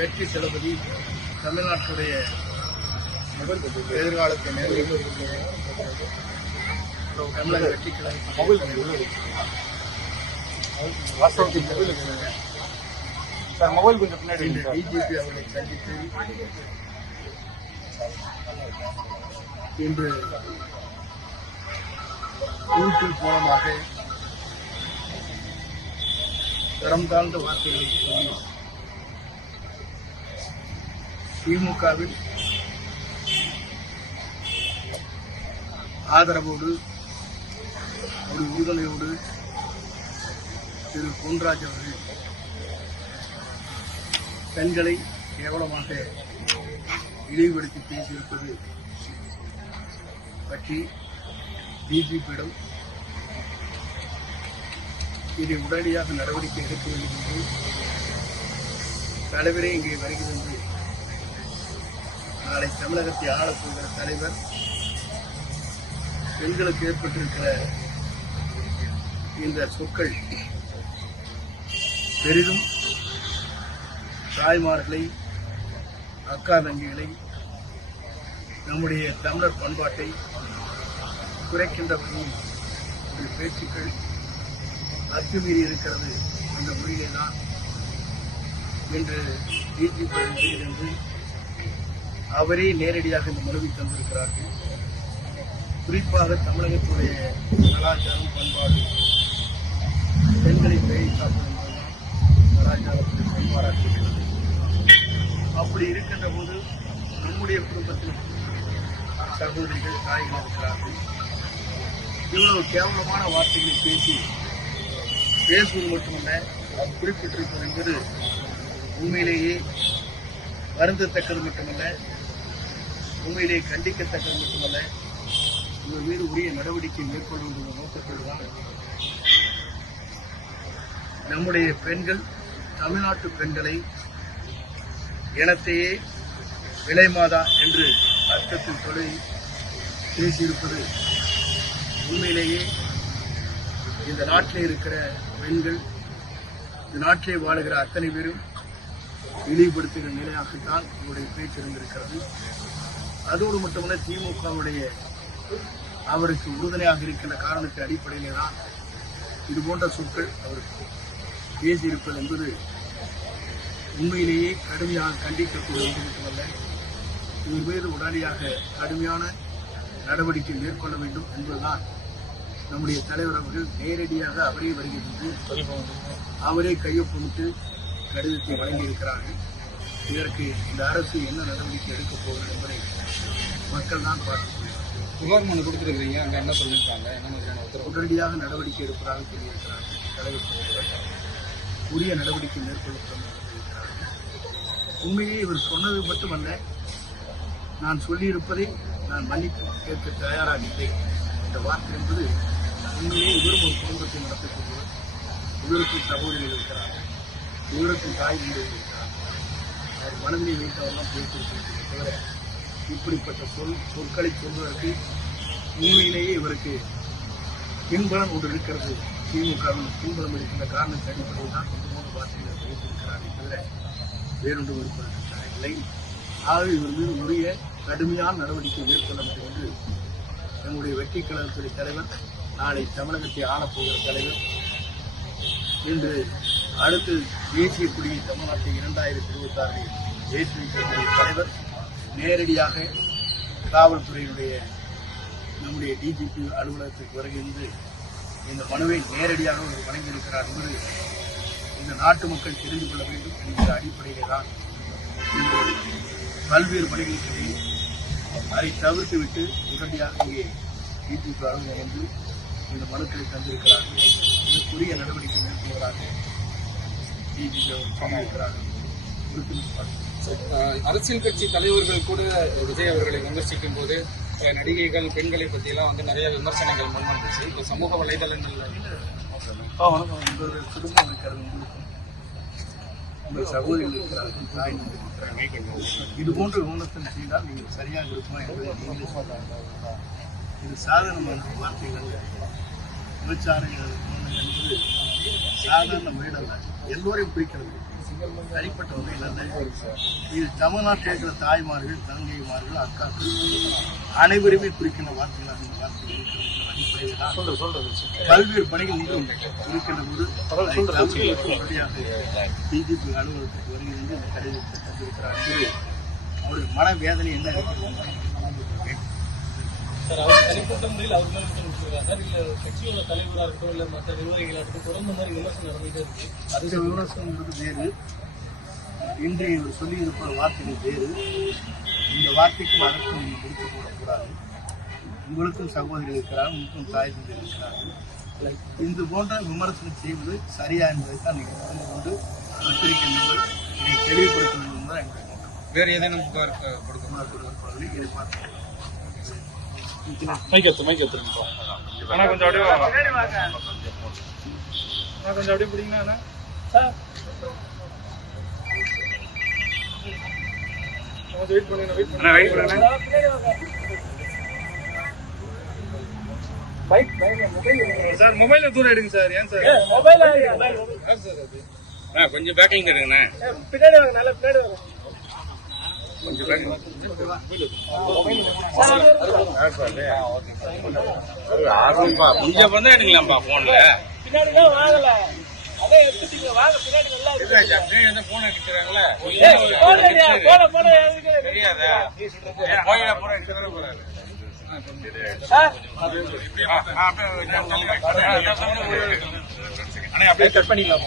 வெற்றி தளபதி தமிழ்நாட்டுடைய எதிர்காலத்தை தமிழக வெற்றி டிஜிபி அவர்களை சந்தித்து இன்று யூடியூப் மூலமாக தரம் தாழ்ந்த வார்த்தைகளை சொல்லி திமுகவில் ஆதரவோடு ஒரு உறுதுணையோடு திரு பொன்ராஜ் அவர்கள் பெண்களை கேவலமாக இழிவுபடுத்தி பேசியிருப்பது பற்றி டிஜிபியிடம் இதை உடனடியாக நடவடிக்கை எடுக்க வேண்டும் என்று தலைவரே இங்கே வருகிறது. நாளை தமிழகத்தை ஆளப்போகிற தலைவர் பெண்களுக்கு ஏற்பட்டிருக்கிற இந்த சொற்கள் பெரிதும் தாய்மார்களை, அக்கா தங்கிகளை, நம்முடைய தமிழர் பண்பாட்டை குறைக்கின்ற வகையில் ஒரு பேச்சுக்கள் அத்துமீறி இருக்கிறது என்ற முறையிலே தான் இன்று டிஜிபி என்று அவரே நேரடியாக இந்த மனுவை தந்திருக்கிறார்கள். குறிப்பாக தமிழகத்துடைய கலாச்சாரம், பண்பாடு, பெண்களை பேய் காப்பது என்பதுதான் கலாச்சாரத்துடைய பண்பாடாக இருக்கிறது. அப்படி இருக்கின்ற போது நம்முடைய குடும்பத்தில் சகோதரிகள், தாய்கள் இருக்கிறார்கள். இவ்வளவு கேவலமான வார்த்தைகளை பேசுவது மட்டுமல்ல, அது குறிப்பிட்டிருப்பது என்பது உண்மையிலேயே வருந்தத்தக்கது மட்டுமல்ல, உண்மையிலே கண்டிக்கத்தக்கது மட்டுமல்ல, இவர் மீது உரிய நடவடிக்கை மேற்கொள்ளுகின்ற நோக்கத்தோடு தான் நம்முடைய பெண்கள், தமிழ்நாட்டு பெண்களை இனத்தையே விலைமாதா என்று அர்த்தத்தில் சொல்லி பேசியிருப்பது உண்மையிலேயே இந்த நாட்டில் இருக்கிற பெண்கள், இந்த நாட்டிலே வாழுகிற அத்தனை பேரும் இழிவுபடுத்துகிற நிலையாகத்தான் இவருடைய பேச்சு இருந்திருக்கிறது. அதோடு மட்டுமல்ல, திமுகவுடைய அவருக்கு உறுதுணையாக இருக்கின்ற காரணத்தை அடிப்படையிலே தான் இதுபோன்ற சொற்கள் அவருக்கு பேசியிருப்பது என்பது உண்மையிலேயே கடுமையாக கண்டிக்கக்கூடிய ஒன்று மட்டுமல்ல, இவர் மீது உடனடியாக கடுமையான நடவடிக்கை மேற்கொள்ள வேண்டும் என்பதுதான் நம்முடைய தலைவர் அவர்கள் நேரடியாக அவரே வருகிறது, அவரே கையொப்பமிட்டு கடிதத்தை வழங்கியிருக்கிறார்கள். இதற்கு இந்த அரசு என்ன நடவடிக்கை எடுக்கப் போகிறது என்பதை மக்கள் தான் பார்த்து புகார் மனு கொடுத்துருக்கிறீங்க, அங்கே என்ன சொல்லியிருக்காங்க, என்ன மாதிரியான உத்தரவு? உடனடியாக நடவடிக்கை எடுப்பதாக சொல்லியிருக்கிறார்கள். தலைவர் உரிய நடவடிக்கை மேற்கொள்ளப்படும் சொல்லியிருக்கிறார்கள். உண்மையே இவர் சொன்னது மட்டுமல்ல, நான் சொல்லியிருப்பதை நான் மன்னிப்பு கேட்க தயாராக இல்லை என்ற வார்த்தை என்பது உண்மையே இவரும் ஒரு குடும்பத்தை நடத்தக்கூடியவர். இவருக்கும் சகோதரிகள் இருக்கிறார்கள், இவருக்கும் தாய் தந்தைகள் இருக்கிறார்கள். அவர் மனதிலே வைத்தவரெல்லாம் பேசியிருக்கிறது தவிர இப்படிப்பட்ட சொற்களை சொல்வதற்கு உண்மையிலேயே இவருக்கு பின்பலம் ஒன்று இருக்கிறது. திமுகவில் பின்பலம் இருக்கின்ற காரணத்தை அடிப்படையில் தான் இந்த மூன்று வார்த்தைகளை பேசியிருக்கிறார்கள் தவிர வேறொன்று இருப்பதற்கு இல்லை. ஆகவே இவர் மீது உரிய கடுமையான நடவடிக்கை மேற்கொள்ள வேண்டும் என்று நம்முடைய வெற்றி கழகத்துடைய தலைவர், நாளை தமிழகத்தை ஆளப்போகிற தலைவர், இன்று அடுத்து தேசிய கொடியை தமிழ்நாட்டை 2026 ஏற்றி வைக்கக்கூடிய தலைவர் நேரடியாக காவல்துறையினுடைய நம்முடைய டிஜிபி அலுவலகத்திற்கு வருகிறது. இந்த மனுவை நேரடியாக அவர் வழங்கியிருக்கிறார் என்பது இந்த நாட்டு மக்கள் தெரிந்து கொள்ள வேண்டும் என்கிற அடிப்படையிலே தான் பல்வேறு பணிகளுக்கிடையே அதை தவிர்த்துவிட்டு உடனடியாக இங்கே டிஜிபி அலுவலகம் வந்து இந்த மனுக்களை தந்திருக்கிறார்கள். இதற்குரிய நடவடிக்கை மேற்கொள்வதாக டிஜிபி அவர் சொல்லியிருக்கிறார்கள். அரசியல் கட்சி தலைவர்கள் கூட விஜய் அவர்களை விமர்சிக்கும் போது நடிகைகள், பெண்களை பற்றியெல்லாம் வந்து நிறைய விமர்சனங்கள் முன்வந்துச்சு. இப்போ சமூக வலைதளங்களில் உங்களுடைய குடும்பம் இருக்கிறது, உங்கள் சகோதரிகள் இருக்கிறார்கள், தாய் இருக்கிறார்கள். இதுபோன்ற விமர்சனம் செய்தால் நீங்கள் சரியாக இருக்குமா என்பதை நீங்களே சொல்றாங்க. இது சாதாரணமான வார்த்தைகள், விபச்சாரம் என்பது சாதாரண வேடல்ல, எல்லோரையும் பிடிக்கிறது. தனிப்பட்ட முறையில் அல்ல. இது தமிழ்நாட்டில் இருக்கிற தாய்மார்கள், தங்கைமார்கள், அக்காக்கள் அனைவருமே குறிக்கின்ற வார்த்தைகளாக இந்த வார்த்தை இருக்கிற அடிப்படையில் தான் பல்வேறு பணிகள் இன்றும் இருக்கின்ற போது உடனடியாக பிஜேபி அலுவலகத்துக்கு வருகிறது இந்த கடிதத்தை தந்திருக்கிறார் என்று அவருடைய மனவேதனை என்ன இருக்கிறது சார், அவர் தனிப்பட்ட முறையில் அவர் மேலே குற்றம் சார், இல்லை கட்சியோட தலைவராக இருக்கட்டும், இல்லை மற்ற நிர்வாகிகளாக இருக்கட்டும், தொடர்ந்து மாதிரி விமர்சனம் நடந்துகிட்டே இருக்கு. அது விமர்சனம் வேறு, இன்றைய இவர் சொல்லியிருக்கிற வார்த்தைகள் வேறு. இந்த வார்த்தைக்கும் அதற்கும் நீங்கள் கொடுத்து போடக்கூடாது. உங்களுக்கும் சகோதரி இருக்கிறார்கள், உங்களுக்கும் தாய் தந்தை இருக்கிறார்கள். இது போன்ற விமர்சனம் செய்வது சரியா என்பதை தான் நீங்கள் புரிந்து கொண்டு பத்திரிகை நண்பர்கள் இதை தெளிவுபடுத்த வேண்டும் என்பது எங்களுடைய நோக்கம். வேறு ஏதேனும் புகார் கொடுக்கும் எதிர்பார்க்கிறோம். ஆனால் கொஞ்சம் அப்படியே கொஞ்சம் அப்படியே பிடிங்கன்னா சார், கொஞ்சம் வெயிட் பண்ணுங்க. பைக் சார் மொபைல தூரம் எடுங்க சார். ஏன் சார் மொபைல் சார் அது கொஞ்சம் பேக்கிங் எடுங்கண்ணே. பின்னாடி வாங்க, நல்லா பின்னாடி வாங்க. கொஞ்சம் பேக்கிங் கொஞ்சம் வந்து எடுங்களாம்ப்பா போன்ல. பின்னாடி தான் வாங்கல, அதே எடுத்துட்டீங்க, வாங்க பின்னாடி நல்லா இருக்கு. அப்படியே வந்து போன் எடுக்கிறாங்களே போன தெரியாதா? கோயில பூரா எடுக்கிற போறாரு. அப்படியே கட் பண்ணிடலாம்.